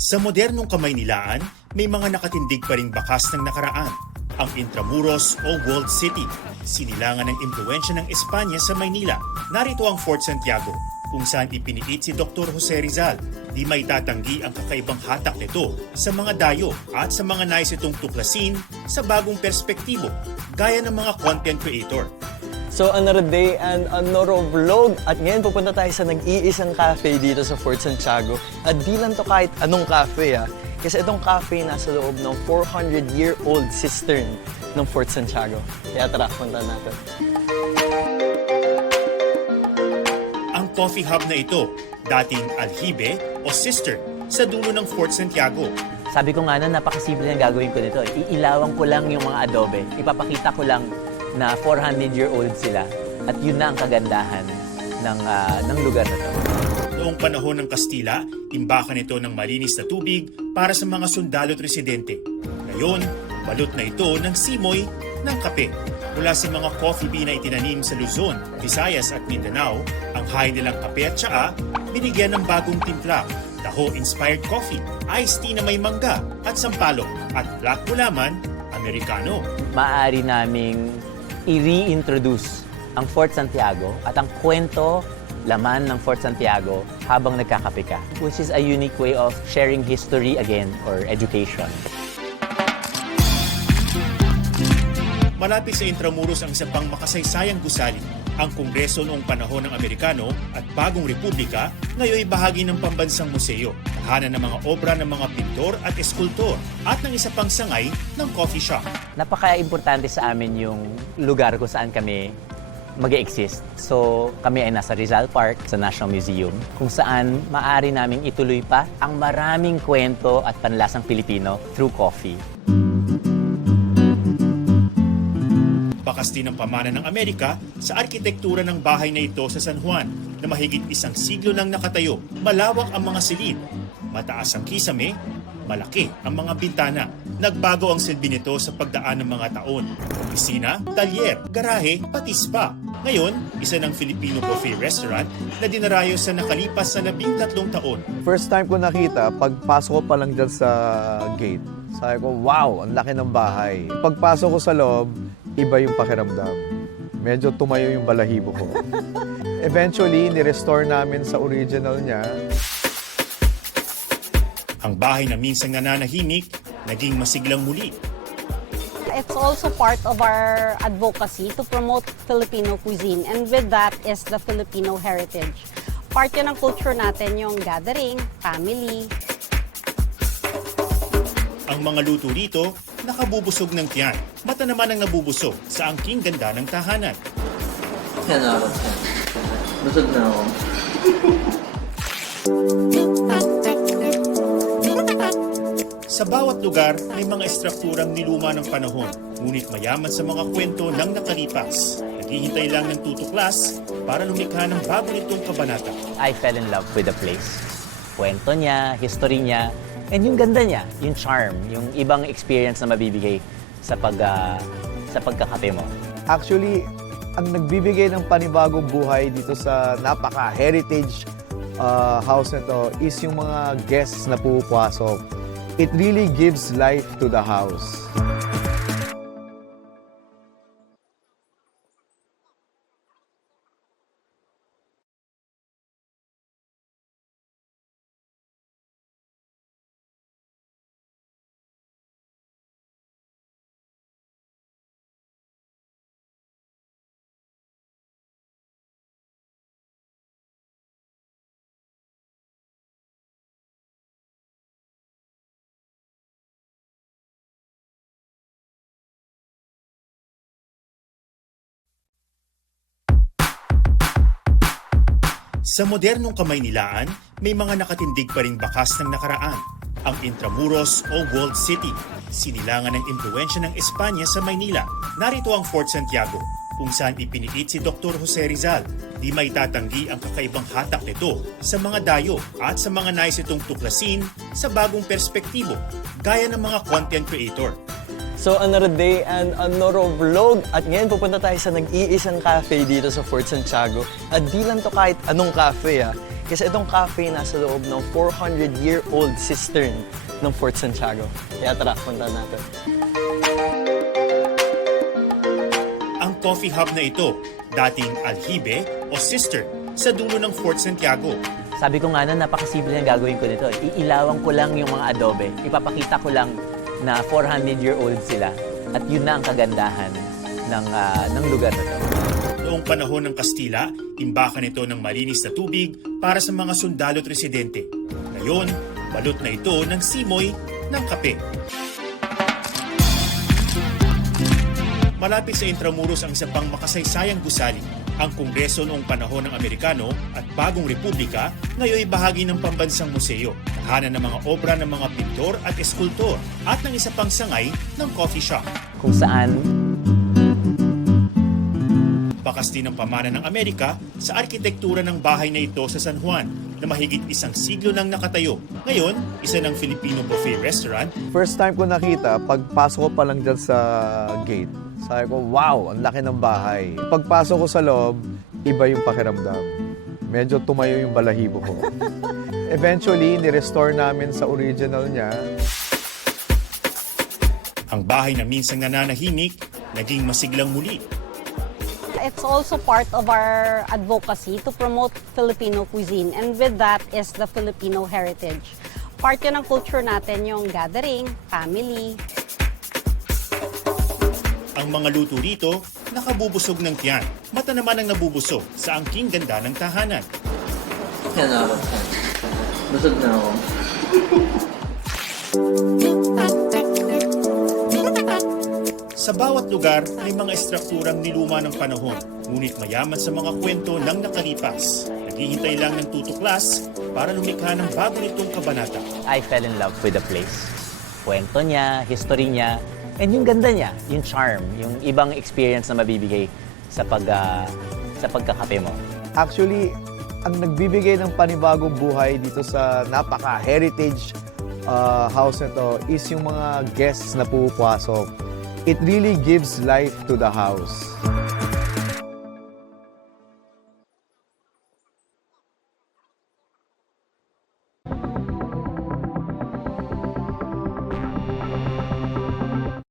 Sa modernong Kamaynilaan, may mga nakatindig pa ring bakas ng nakaraan. Ang Intramuros o Walled City, sinilangan ng impluensya ng Espanya sa Maynila. Narito ang Fort Santiago, kung saan ipiniit si Dr. Jose Rizal. Di may tatanggi ang kakaibang hatak nito sa mga dayo at sa mga nais itong tuklasin sa bagong perspektibo, gaya ng mga content creator. So another day and another vlog. At ngayon pupunta tayo sa nag-iisang cafe dito sa Fort Santiago. At di lang to kahit anong cafe kasi itong cafe nasa loob ng 400-year-old cistern ng Fort Santiago. Kaya tara, punta natin. Ang coffee hub na ito, dating alhibe o cistern sa dulo ng Fort Santiago. Sabi ko nga na napakasimple ang gagawin ko nito. Iilawang ko lang yung mga adobe. Ipapakita ko lang na 400-year-old sila. At yun na ang kagandahan ng lugar na to. Noong panahon ng Kastila, imbakan ito ng malinis na tubig para sa mga sundalo at residente. Ngayon, balot na ito ng simoy ng kape. Mula sa mga coffee bean na itinanim sa Luzon, Visayas at Mindanao, ang high nilang kape at tsaa, binigyan ng bagong timpla. Taho-inspired coffee, iced tea na may mangga at sampalok, at black gulaman, Americano. Maaari naming i-reintroduce ang Fort Santiago at ang kwento, laman ng Fort Santiago habang nagkakape ka, which is a unique way of sharing history again or education. Malapit sa Intramuros ang isa pang makasaysayang gusali, ang Kongreso noong panahon ng Amerikano at Bagong Republika, ngayon bahagi ng Pambansang Museo, tahanan ng mga obra ng mga pintor at eskultor at ng isa pang sangay ng coffee shop. Napaka-importante sa amin yung lugar kung saan kami mag-exist. So, kami ay nasa Rizal Park sa National Museum, kung saan maaari naming ituloy pa ang maraming kwento at panlasang Pilipino through coffee. Bakas din ang pamana ng Amerika sa arkitektura ng bahay na ito sa San Juan na mahigit isang siglo nang nakatayo. Malawak ang mga silid, mataas ang kisame, malaki ang mga bintana. Nagbago ang silbi nito sa pagdaan ng mga taon. Opisina, talyer, garahe, pati spa. Ngayon, isa ng Filipino buffet restaurant na dinarayo sa nakalipas na 13 taon. First time ko nakita, pagpasok ko pa lang dyan sa gate, sabi ko, wow, ang laki ng bahay. Pagpasok ko sa loob, iba yung pakiramdam. Medyo tumayo yung balahibo ko. Eventually, ni-restore namin sa original niya. Ang bahay na minsang nananahimik, naging masiglang muli. It's also part of our advocacy to promote Filipino cuisine, and with that is the Filipino heritage. Part yun ng culture natin, yung gathering, family. Ang mga luto rito, nakabubusog ng tiyan. Mata naman ang nabubusog sa angking ganda ng tahanan. 10 out of 10. Busog na ako. Sa bawat lugar, may mga estrukturang niluma ng panahon, ngunit mayaman sa mga kwento ng nakalipas. Naghihintay lang ng tutuklas para lumikha ng bago nitong kabanata. I fell in love with the place. Kwento niya, history niya, and yung ganda niya, yung charm, yung ibang experience na mabibigay sa pagkakape mo. Actually, ang nagbibigay ng panibagong buhay dito sa napaka-heritage house na to is yung mga guests na pupasok. It really gives life to the house. Sa modernong Kamaynilaan, may mga nakatindig pa ring bakas ng nakaraan. Ang Intramuros o Walled City, sinilangan ng impluensya ng Espanya sa Maynila. Narito ang Fort Santiago, kung saan ipiniit si Dr. Jose Rizal. Di may tatanggi ang kakaibang hatak nito sa mga dayo at sa mga nais itong tuklasin sa bagong perspektibo, gaya ng mga content creator. So another day and another vlog. At ngayon pupunta tayo sa nag-iisang cafe dito sa Fort Santiago. At di lang to kahit anong cafe Kasi itong cafe nasa loob ng 400-year-old cistern ng Fort Santiago. Kaya tara, punta natin. Ang coffee hub na ito, dating alhibe o cistern sa dulo ng Fort Santiago. Sabi ko nga na napakasimple na gagawin ko nito. Iilawan ko lang yung mga adobe. Ipapakita ko lang na 400-year-old sila. At yun na ang kagandahan ng lugar na to. Noong panahon ng Kastila, imbakan ito ng malinis na tubig para sa mga sundalo at residente. Ngayon, balot na ito ng simoy ng kape. Malapit sa Intramuros ang isa pang makasaysayang gusali. Ang Kongreso noong panahon ng Amerikano at Bagong Republika ngayon ay bahagi ng Pambansang Museo, tahanan ng mga obra ng mga pintor at eskultor at ng isa pang sangay ng coffee shop. Kung saan Bakas din ng pamana ng Amerika sa arkitektura ng bahay na ito sa San Juan na mahigit isang siglo nang nakatayo. Ngayon, isa ng Filipino buffet restaurant. First time ko nakita, pagpasok ko pa lang dyan sa gate, sabi ko, wow, ang laki ng bahay. Pagpasok ko sa loob, iba yung pakiramdam. Medyo tumayo yung balahibo ko. Eventually, ni-restore namin sa original niya. Ang bahay na minsang nananahimik, naging masiglang muli. It's also part of our advocacy to promote Filipino cuisine, and with that is the Filipino heritage. Part yun ng culture natin, yung gathering, family. Ang mga luto rito, nakabubusog ng tiyan. Mata naman ang nabubusog sa angking ganda ng tahanan. Yan ako. Busog na ako. Sa bawat lugar, may mga estrukturang niluma ng panahon, ngunit mayaman sa mga kwento ng nakalipas. Naghihintay lang ng tutuklas para lumikha ng bago nitong kabanata. I fell in love with the place. Kwento niya, history niya, and yung ganda niya, yung charm, yung ibang experience na mabibigay sa pagkakape mo. Actually, ang nagbibigay ng panibagong buhay dito sa napaka-heritage house na to is yung mga guests na pupasok. It really gives life to the house.